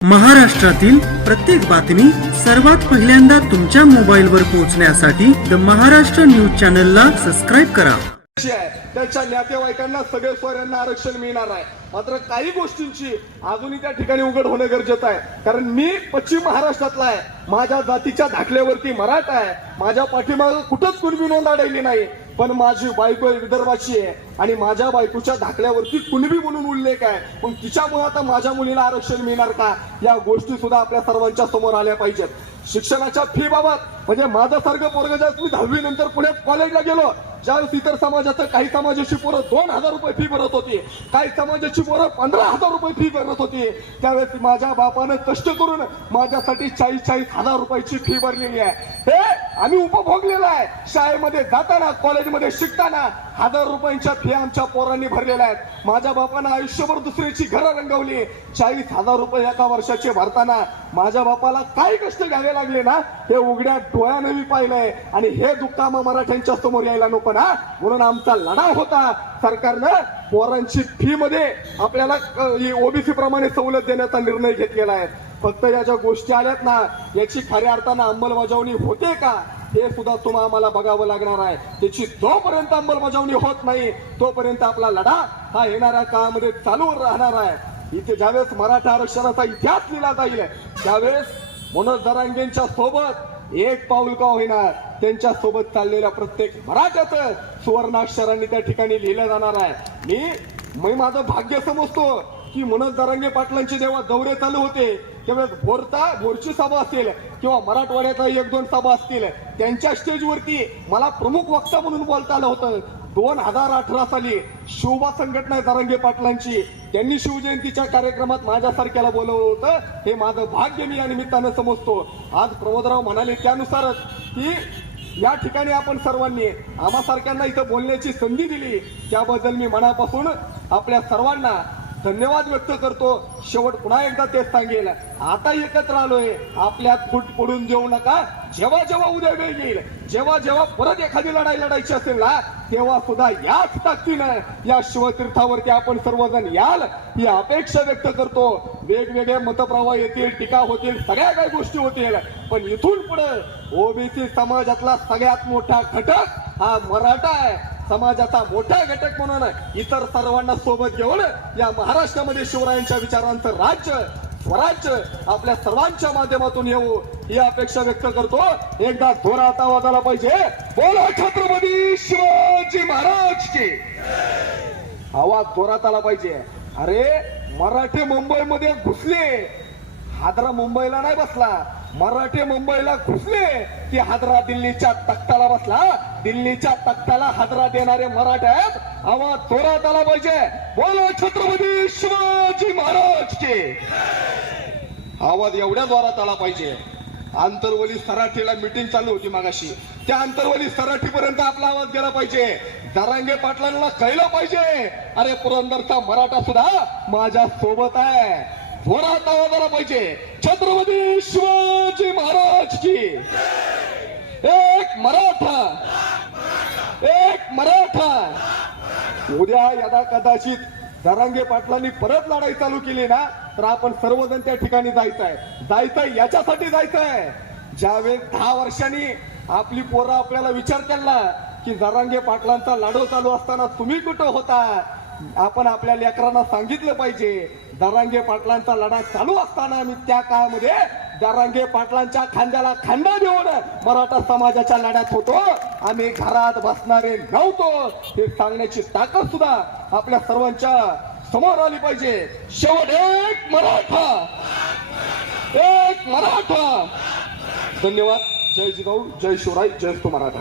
महाराष्ट्रातील प्रत्येक बातमी सर्वात पहिल्यांदा तुमच्या मोबाईलवर पोहोचण्यासाठी द महाराष्ट्र न्यूज चॅनलला सबस्क्राईब करा. त्याच्या नातेवाईकांना सगळे सोयऱ्यांना आरक्षण मिळणार आहे. मात्र काही गोष्टींची अजूनही त्या ठिकाणी उघड होणं गरजेचं आहे. कारण मी पश्चिम महाराष्ट्रातला आहे, माझ्या जातीच्या दाखल्यावरती मराठा आहे, माझ्या पाठीमागे कुठंच कुणबी नोंद आढळली नाही. पण माझी बायको विदर्भाची आहे आणि माझ्या बायकोच्या दाखल्यावरती कुणबी म्हणून उल्लेख आहे. मग तिच्यामुळे आता माझ्या मुलीला आरक्षण मिळणार का, या गोष्टी सुद्धा आपल्या सर्वांच्या समोर आल्या पाहिजेत. शिक्षणाच्या फी बाबत म्हणजे माझं सारखं पोरग ज्यावेळेस मी 10वी नंतर पुण्यात कॉलेजला गेलो, ज्यावेळेस इतर समाजाचं काही समाजाची पोरं 2,000 रुपये फी भरत होती, काही समाजाची पोरं 15,000 रुपये फी भरत होती, त्यावेळेस माझ्या बापानं कष्ट करून माझ्यासाठी 40,000 रुपयाची फी भरलेली आहे. हे आम्ही उपभोगलेलं आहे. शाळेमध्ये जाताना, कॉलेजमध्ये शिकताना 1,000 रुपयांच्या फी आमच्या पोरांनी भरलेल्या आहेत. माझ्या बापानं आयुष्यभर दुसऱ्याची घरं रंगवली. 40,000 रुपये एका वर्षाचे भरताना माझ्या बापाला काय कष्ट घ्यावे लागले ना, हे उघड्या डोळ्यानं मी पाहिलंय. आणि हे दुःख मराठ्यांच्या समोर यायला नको ना, म्हणून आमचा लढा होता. सरकारनं पोरांची फी मध्ये आपल्याला ओबीसी प्रमाणे सवलत देण्याचा निर्णय घेतलेला आहे. फक्त या ज्या गोष्टी आल्यात ना, याची खऱ्या अर्थानं अंमलबजावणी होते का, हे सुद्धा तुम्हाला आम्हाला बघावं लागणार आहे. त्याची जोपर्यंत अंमलबजावणी होत नाही तोपर्यंत आपला लढा हा येणाऱ्या काळामध्ये चालू राहणार आहे. इथे ज्यावेळेस मराठा आरक्षणाचा इतिहास लिहिला जाईल, त्यावेळेस मनोज जरांगेंच्या सोबत एक पाऊल का होईना त्यांच्या सोबत चाललेल्या प्रत्येक मराठ्याचं सुवर्णाक्षरांनी त्या ठिकाणी लिहिलं जाणार आहे. मी माझं भाग्य समजतो की मनोज जरांगे पाटलांचे जेव्हा दौरे चालू होते त्यावेळेस भोरची सभा असेल किंवा मराठवाड्याचा 1-2 सभा असतील, त्यांच्या स्टेजवरती मला प्रमुख वक्ता म्हणून बोलता आलं होतं. 2018 साली शिवबा संघटना जरांगे पाटलांची, त्यांनी शिवजयंतीच्या कार्यक्रमात माझ्यासारख्याला बोलवलं होतं. हे माझं भाग्य मी या निमित्तानं समजतो. आज प्रमोदराव म्हणाले त्यानुसारच की या ठिकाणी आपण सर्वांनी आम्हा सारख्यांना इथं बोलण्याची संधी दिली, त्याबद्दल मी मनापासून आपल्या सर्वांना धन्यवाद व्यक्त करतो. शेवट पुन्हा एकदा तेच सांगेल, आता एकत्र आलोय, आपल्यात फूट पडून देऊ नका. जेव्हा जेव्हा उद्या वेळ येईल, जेव्हा जेव्हा परत एखादी लढाई लढायची असेल ना, तेव्हा सुद्धा याच ताकदीनं या शिवतीर्थावरती आपण सर्वजण याल ही अपेक्षा व्यक्त करतो. वेगवेगळे मतप्रवाह येतील, टीका होतील, सगळ्या काही गोष्टी होतील, पण इथून पुढे ओबीसी समाजातला सगळ्यात मोठा घटक हा मराठा आहे. समाजाचा मोठा घटक म्हणून इतर सर्वांना सोबत घेऊन या महाराष्ट्रामध्ये शिवरायांच्या विचारांचं राज्य, स्वराज्य आपल्या सर्वांच्या माध्यमातून येऊ ही अपेक्षा व्यक्त करतो. एकदा जोरात आवाज आला पाहिजे, बोला छत्रपती शिवाजी महाराज की. आवाज जोरात आला पाहिजे. अरे मराठे मुंबईमध्ये घुसले, हादरा मुंबईला नाही बसला. मराठे मुंबईला घुसले की हादरा दिल्लीच्या तख्ताला बसला. दिल्लीच्या तख्ताला हादरा देणारे मराठे आहेत. आवाज जोरात आला पाहिजे, बोलो छत्रपती शिवाजी महाराज के. आवाज एवढ्या जोरात आला पाहिजे. आंतरवली सराठीला मीटिंग चालू होती मागाशी, त्या आंतरवली सराठीपर्यंत आपला आवाज गेला पाहिजे. जरांगे पाटलांना कळलं पाहिजे, अरे पुरंदरचा मराठा सुद्धा माझ्या सोबत आहे. जोरात आवाज आला पाहिजे, छत्रपती शिवाजी महाराज की. एक मराठा, एक मराठा. उद्या यदा कदाचित जरांगे पाटलांनी परत लढाई चालू केली ना, तर आपण सर्वजण त्या ठिकाणी जायचंय याच्यासाठी जायचंय. ज्यावेळेस 10 वर्षांनी आपली पोरं आपल्याला विचारतील ना की जरांगे पाटलांचा लढा चालू असताना तुम्ही कुठं होता, आपण आपल्या लेकरांना सांगितलं पाहिजे, जरांगे पाटलांचा लढा चालू असताना आम्ही त्या काळामध्ये जरांगे पाटलांच्या खांद्याला खांदा देऊन मराठा समाजाच्या लढ्यात होतो, आम्ही घरात बसणारे नव्हतो. हे सांगण्याची ताकद सुद्धा आपल्या सर्वांच्या समोर आली पाहिजे. शेवट एक मराठा, एक मराठा. धन्यवाद. जय जिजाऊ, जय शिवराय, जय मराठा.